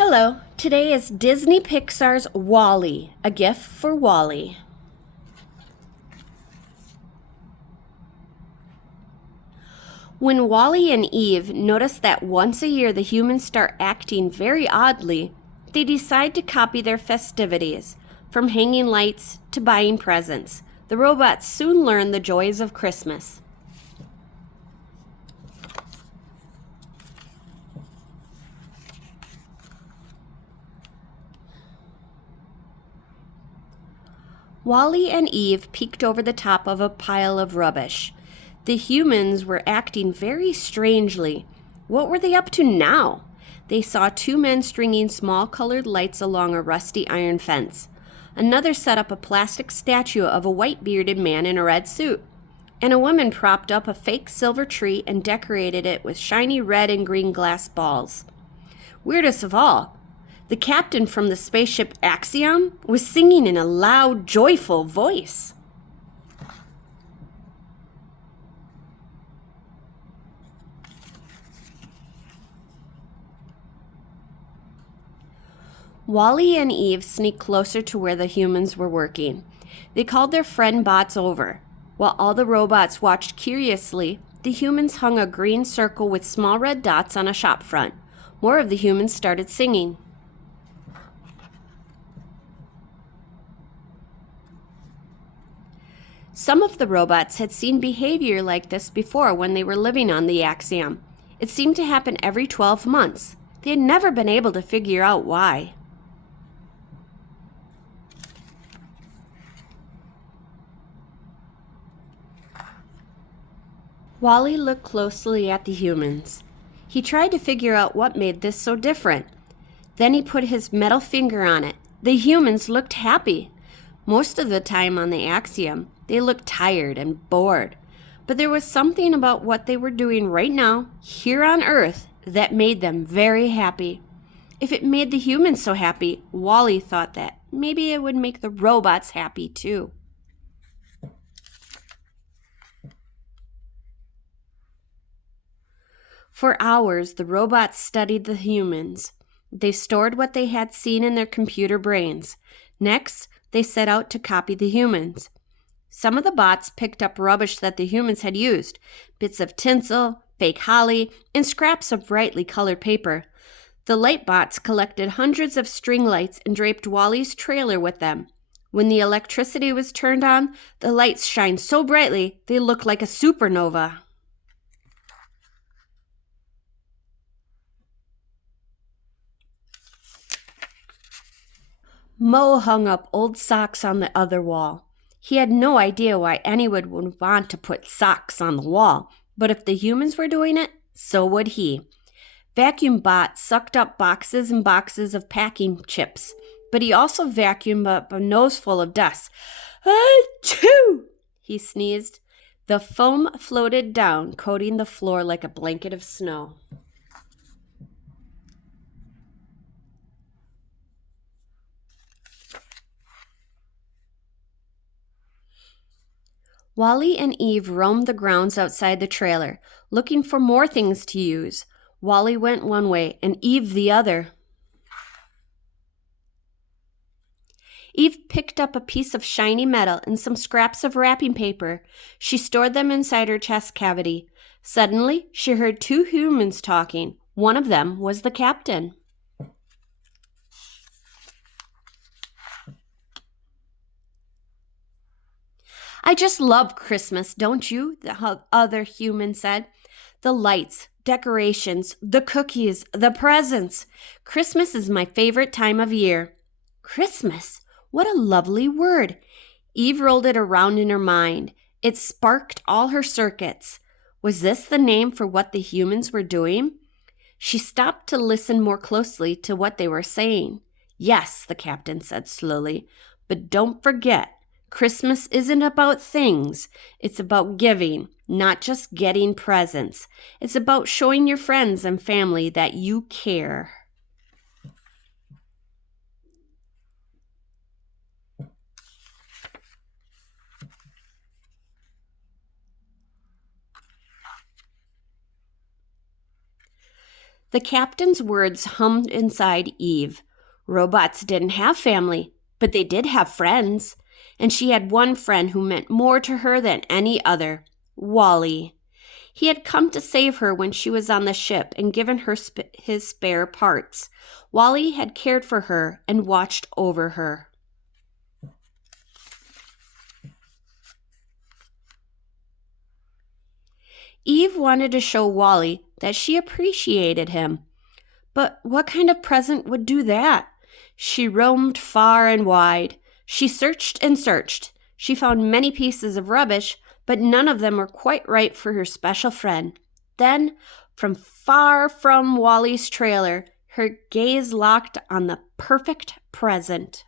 Hello, today is Disney Pixar's WALL-E, a gift for Wally. When Wally and Eve notice that once a year the humans start acting very oddly, they decide to copy their festivities. From hanging lights to buying presents, the robots soon learn the joys of Christmas. Wally and Eve peeked over the top of a pile of rubbish. The humans were acting very strangely. What were they up to now? They saw two men stringing small colored lights along a rusty iron fence. Another set up a plastic statue of a white-bearded man in a red suit. And a woman propped up a fake silver tree and decorated it with shiny red and green glass balls. Weirdest of all, the captain from the spaceship Axiom was singing in a loud, joyful voice. Wally and Eve sneaked closer to where the humans were working. They called their friend bots over. While all the robots watched curiously, the humans hung a green circle with small red dots on a shop front. More of the humans started singing. Some of the robots had seen behavior like this before when they were living on the Axiom. It seemed to happen every 12 months. They had never been able to figure out why. Wally looked closely at the humans. He tried to figure out what made this so different. Then he put his metal finger on it. The humans looked happy. Most of the time on the Axiom, they looked tired and bored. But there was something about what they were doing right now, here on Earth, that made them very happy. If it made the humans so happy, Wally thought that maybe it would make the robots happy too. For hours, the robots studied the humans. They stored what they had seen in their computer brains. Next, they set out to copy the humans. Some of the bots picked up rubbish that the humans had used, bits of tinsel, fake holly, and scraps of brightly colored paper. The light bots collected hundreds of string lights and draped Wally's trailer with them. When the electricity was turned on, the lights shined so brightly they looked like a supernova. Mo hung up old socks on the other wall. He had no idea why anyone would want to put socks on the wall, but if the humans were doing it, so would he. Vacuum Bot sucked up boxes and boxes of packing chips, but he also vacuumed up a nose full of dust. Achoo! He sneezed. The foam floated down, coating the floor like a blanket of snow. Wally and Eve roamed the grounds outside the trailer, looking for more things to use. Wally went one way and Eve the other. Eve picked up a piece of shiny metal and some scraps of wrapping paper. She stored them inside her chest cavity. Suddenly, she heard two humans talking. One of them was the captain. I just love Christmas, don't you? The other human said. The lights, decorations, the cookies, the presents. Christmas is my favorite time of year. Christmas? What a lovely word. Eve rolled it around in her mind. It sparked all her circuits. Was this the name for what the humans were doing? She stopped to listen more closely to what they were saying. Yes, the captain said slowly, but don't forget, Christmas isn't about things. It's about giving, not just getting presents. It's about showing your friends and family that you care. The captain's words hummed inside Eve. Robots didn't have family, but they did have friends. And she had one friend who meant more to her than any other, Wally. He had come to save her when she was on the ship and given her his spare parts. Wally had cared for her and watched over her. Eve wanted to show Wally that she appreciated him. But what kind of present would do that? She roamed far and wide. She searched and searched. She found many pieces of rubbish, but none of them were quite right for her special friend. Then, from far from Wally's trailer, her gaze locked on the perfect present.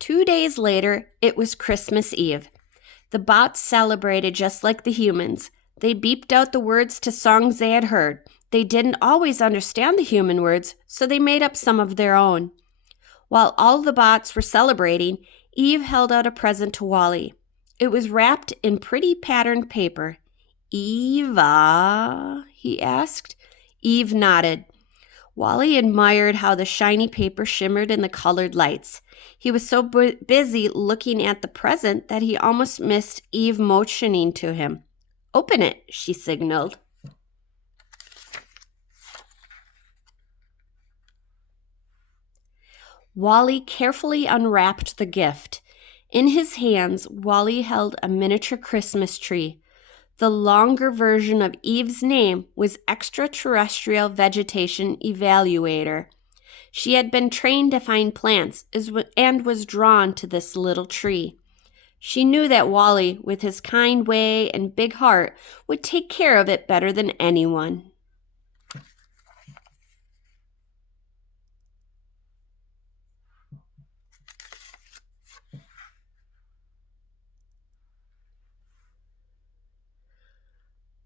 Two days later, it was Christmas Eve. The bots celebrated just like the humans. They beeped out the words to songs they had heard. They didn't always understand the human words, so they made up some of their own. While all the bots were celebrating, Eve held out a present to Wally. It was wrapped in pretty patterned paper. "Eva?" he asked. Eve nodded. Wally admired how the shiny paper shimmered in the colored lights. He was so busy looking at the present that he almost missed Eve motioning to him. "Open it," she signaled. Wally carefully unwrapped the gift. In his hands, Wally held a miniature Christmas tree. The longer version of Eve's name was Extraterrestrial Vegetation Evaluator. She had been trained to find plants and was drawn to this little tree. She knew that Wally, with his kind way and big heart, would take care of it better than anyone.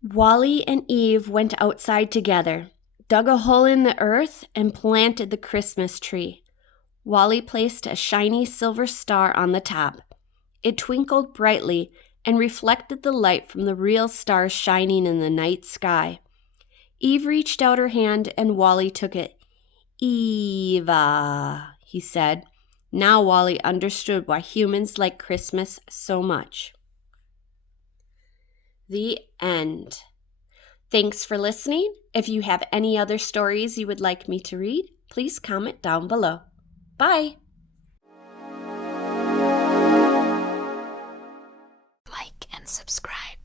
Wally and Eve went outside together, dug a hole in the earth, and planted the Christmas tree. Wally placed a shiny silver star on the top. It twinkled brightly and reflected the light from the real stars shining in the night sky. Eve reached out her hand and Wally took it. "Eva," he said. Now Wally understood why humans like Christmas so much. The end. Thanks for listening. If you have any other stories you would like me to read, please comment down below. Bye. Like and subscribe.